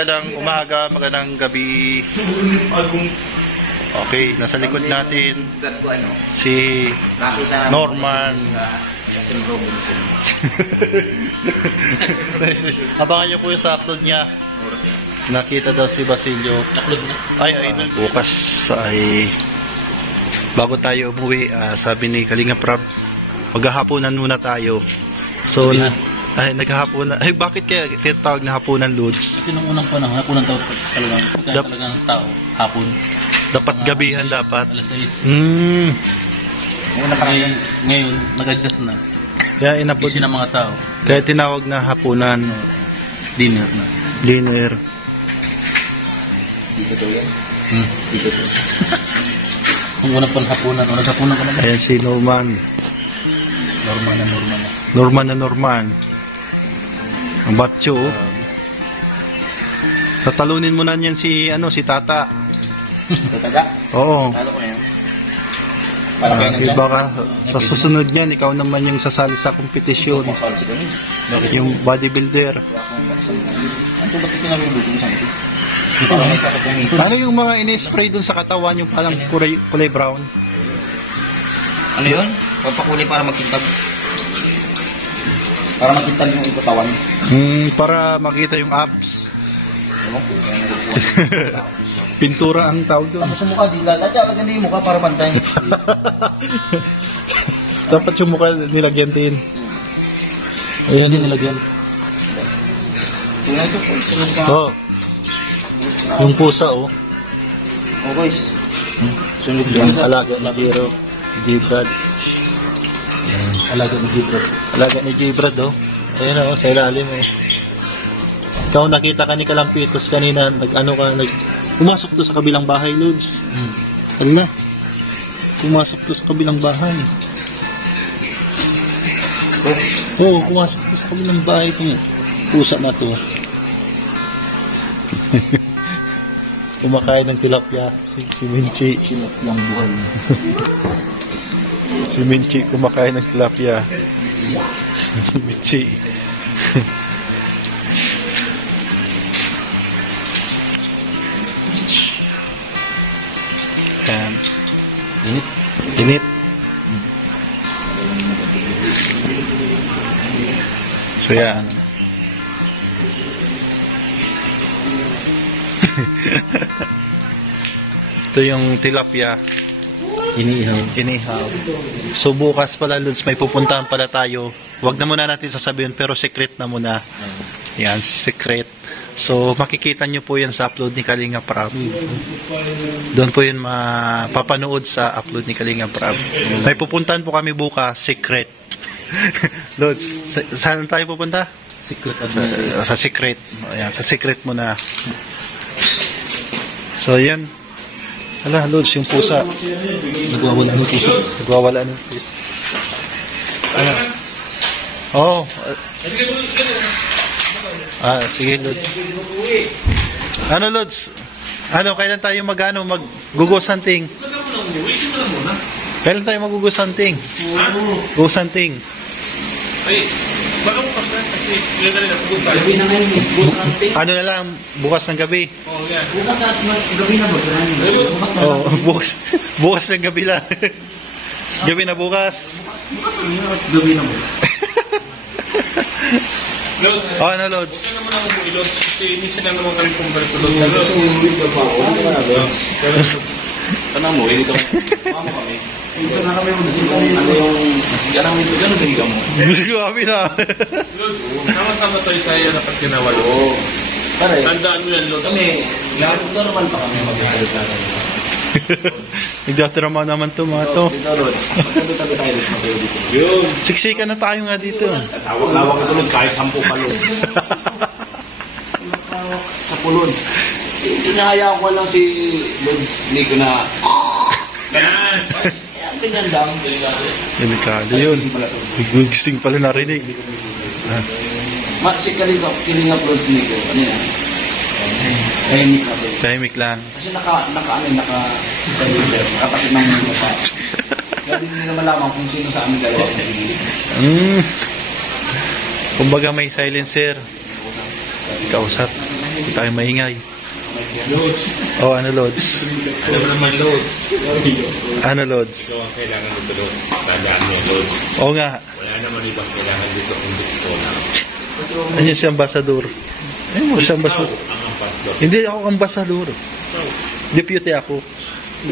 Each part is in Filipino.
Magandang umaga, magandang gabi. Okay, nasa likod natin si Norman. Abangan niyo po yung sa upload niya. Nakita daw si Basilio. Ay, bukas ay bago tayo umuwi, sabi ni Kalinga Prab, maghahaponan muna tayo. So, naghahaponan. Ay, bakit kaya tawag na hapunan, Lods? Kasi nung unang panahon, hapunan talagang tao, hapon. Dapat gabihan dapat. Alas 6. Ngayon, nag-adjust na. Kaya inapod Busy ng mga tao. Kaya tinawag na hapunan. Dinner na. Dinner. Dito to yan? Dito to. Nung unang panhapunan, naghapunan ka na ba? Ayan si Norman. Norman. Ang batyo. Tatalunin mo na niyan si Tata. Tataga? Oo. Talo ko na yan. Baka sa susunod niyan, ikaw naman yung sasali sa kompetisyon. Yung bodybuilder. Ano yung mga ini-spray dun sa katawan, yung parang kulay brown? Ano yun? Papakulay para makintab. Para makintab yung katawan. Para makita yung abs. Pintura ang tawag doon. Sa mukha, di lalagyan din yung mukha para pantay. Dapat yung mukha nilagyan din. Ayan din nilagyan. Tingnan ito po, sunod ka. Oh. Yung pusa, oh. Oh, guys. Sunod yung alaga ni Jiro. Jibrad. Alaga ni Jibrad. Alaga ni Jibrad, oh. Ayan, oh, sa ilalim, eh. Ikaw nakita ka ni Kalampitos kanina, pumasok to sa kabilang bahay, Lods. Ano na? Pumasok to sa kabilang bahay. Oo, pumasok to sa kabilang bahay itong pusa na to. Kumakain ng tilapia si Minchi. Silap lang buhay. Si Minchi kumakain ng tilapia. Minchi. Yan. Init. So yan. Ito yung tilapia. Inihaw. So bukas pala, Lods, may pupuntahan pala tayo. Wag na muna natin sasabihin, pero secret na muna. Yan, secret. So makikita nyo po yan sa upload ni Kalinga Prab. Doon po yun mapapanood sa upload ni Kalinga Prab. May pupuntahan po kami bukas, secret. Lods, saan tayo pupunta? Secret. Sa secret. Ayan, sa secret muna. So yan. Hala, Lods, yung pusa. Nagwawala ng puso. Nagwawala ng puso. Ano? Oo. Sige, Lods. Ano, Lods? Kailan tayo mag-gugos hunting? Kailan tayo mag-gugos hunting? Gugos hunting. Ay, baka bukas na kasi yun na rin napupunta. Gabi na ngayon, bukas natin. Ano na lang, bukas ng gabi. Oo, yan. Bukas natin, gabi na ba? Bukas ng gabi lang. Gabi na bukas. Gabi na ba? Lods, Ano, Lods? ano naman ako po, Lods? Kasi minsan lang naman kami kumpara sa Lods. Tanang mo, hindi ka mamo kami. Ito na kami mo, ano yung ganang ito, ganun gahiga mo. Grabe na. Lods, sama-sama tayo sa iyo dapat ginawal. Oo. Pare, Tandaan mo yan, Lods. kami, normal pa kami mag-salita sa iyo. Nagdatrama naman to, mga to. Dito, Lord. Magtabi-tabi tayo dito. Dito. Yun. Siksikan na tayo nga dito. Tawag-lawak ito, Lord, kahit 10 pa, Lord. Sa pulon. Hinahayaan ko lang si Lord Nico na Yan. ganyan lang. Delikado yun. Gising pala narinig. Si Kalinga Lord Nico. Ano yan? Tahimik na. Tahimik lang. Kasi nakapatid ng mga sa. Kaya hindi nila malaman kung sino sa amin dalawa. Kumbaga may silencer. Kausap. Hindi tayo maingay. Loads. Oh, ano Lods? Alam mo naman, Lods. Ano Lods? Ikaw ang kailangan dito, Lods. Tandaan mo, Lods. Oo nga. Wala naman ibang kailangan dito kung dito lang. Ayun si Ambassador. Ayun mo, si Ambassador. Ang ambassador. Hindi ako Ambassador. Deputy ako.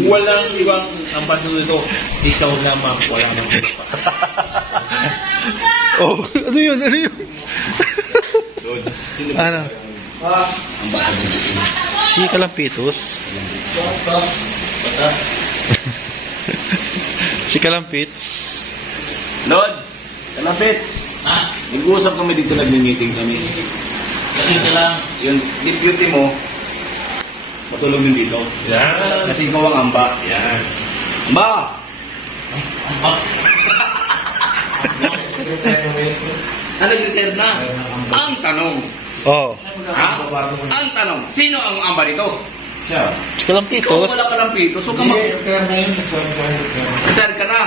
Walang ibang ambassador dito. Ikaw lamang. Wala nang iba pa. Oh, ano yun? Ano yun? Lods. Ano? Ang bahay dito. Si Kalampitos. Si Kalampits. Lods! Kalapits! Nag-uusap kami dito, nag-meeting kami. Kasi ito lang, yung deputy mo, matulog din dito. Yan. Kasi ikaw ang amba. Yan. Amba! Amba? Nag-retire na. Ang tanong, Oh, ang tanong, sino ang amba dito? Siya. si Ikaw Kalampitos. wala ka ng pito, so retire na yun. Retire ka na.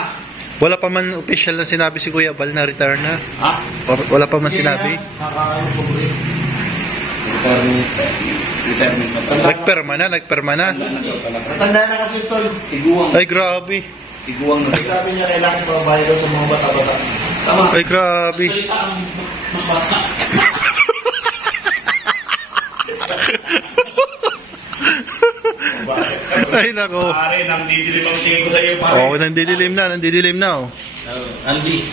Wala pa man official na sinabi si Kuya Bal na retire na. Ha? Wala pa man sinabi. Retirement na talaga. Nagperma na. Matanda na kasi tol. Tiguang. Ay, grabe. Tiguang na. Sabi niya kailangan pababayad daw sa mga bata-bata. Tama. Ay, grabe. Salita ang mga bata. Ay, nako. Pare, nang didilim ang tingin ko sa iyo, pare. Oh, nandidilim na. Oh. Andy.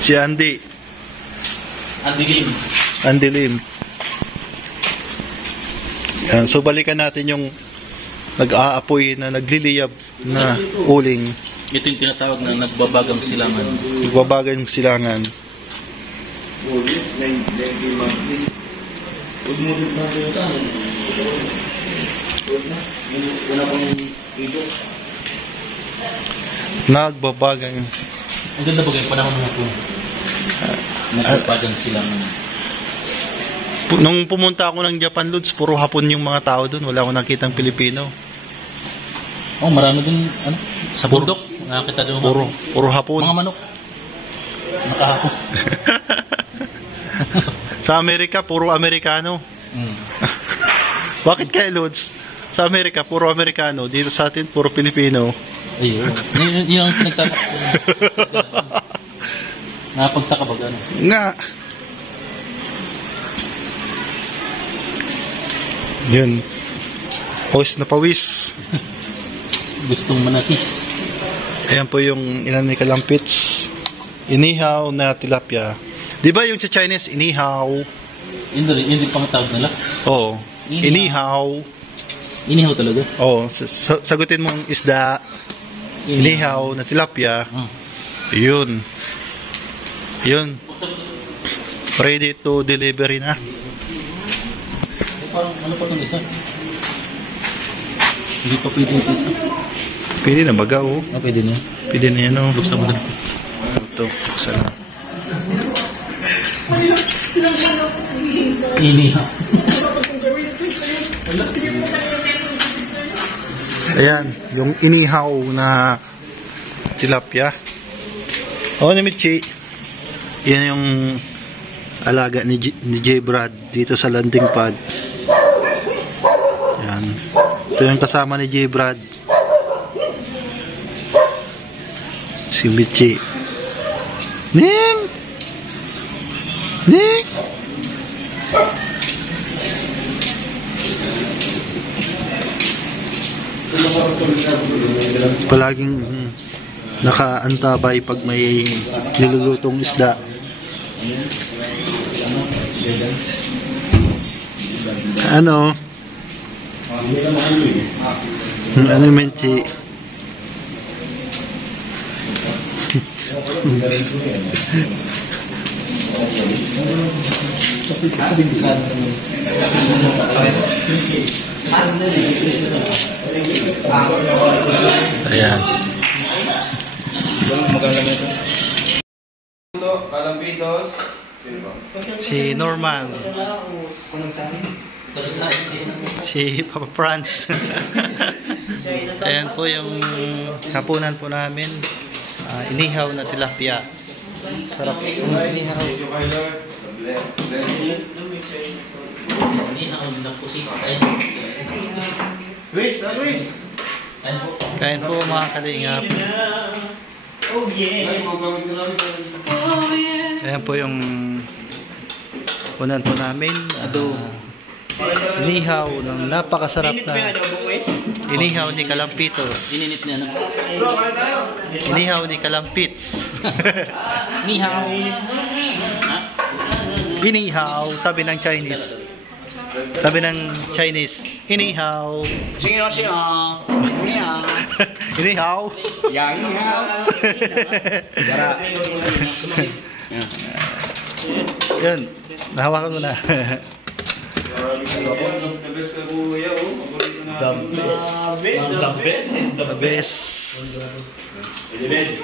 Si Andy. Andy Lim. Ang dilim. Yan, so balikan natin yung nag-aapoy na nagliliyab na uling. Ito yung tinatawag na nagbabagang silangan. Nagbabagang silangan. Nagbabagang. Ang ganda ba yung panahon na po? Nagbabagang silangan. Nung pumunta ako ng Japan Lods, puro hapon yung mga tao doon. Wala akong nakitang Pilipino. Oh, marami din ano, sa bundok. Nakakita din Puro hapon. mga manok. Nakahapon. Sa Amerika, puro Amerikano. Mm. Bakit kaya Lods? Sa Amerika, puro Amerikano. Dito sa atin, puro Pilipino. Ayun. Yun ang pinagtataka. Nakapagtaka ba gano'n? Nga. Yun. Pawis na pawis. Gustong manatis. Ayan po yung ilan ni Kalampits. Inihaw na tilapia. Di ba yung sa Chinese, inihaw? Yun din pang tawag nila. Oo. Inihaw. Inihaw talaga. Oo. Sagutin mong isda. Inihaw na tilapia. Mm. Yun. Yun. Ready to delivery na. Parang ano pa itong isa? Hindi pa pwede yung isa. Pwede na baga, oh. Ah, pwede na. Pwede na yan, oh. Buksan mo din. Ito, buksan na. Inihaw. Ayan, yung inihaw na tilapia. Oh, ni Michi. Yan yung alaga ni J. Brad dito sa landing pad. Yan. Ito yung kasama ni J. Brad. Si Michi. Ning! Ning! Palaging nakaantabay pag may nilulutong isda. Ano? Ano yung Menchi? Ayan. Si Norman. Si Papa Franz. Ayan po yung hapunan po namin. Inihaw na tilapia. Sarap. Inihaw. Ini ako din po si Luis, Luis! Kain po mga kalingap. Ayan po yung unan po namin. Inihaw ng napakasarap na inihaw ni Kalampitos. Ininit niya na. Inihaw ni Kalampits. Ni hao. Inihaw, sabi ng Chinese. Sabi ng Chinese, inihaw. Sige o siya. Ni hao. Inihaw. Yang ni hao. Yun, nahawakan mo na. The best. The best. Pwede,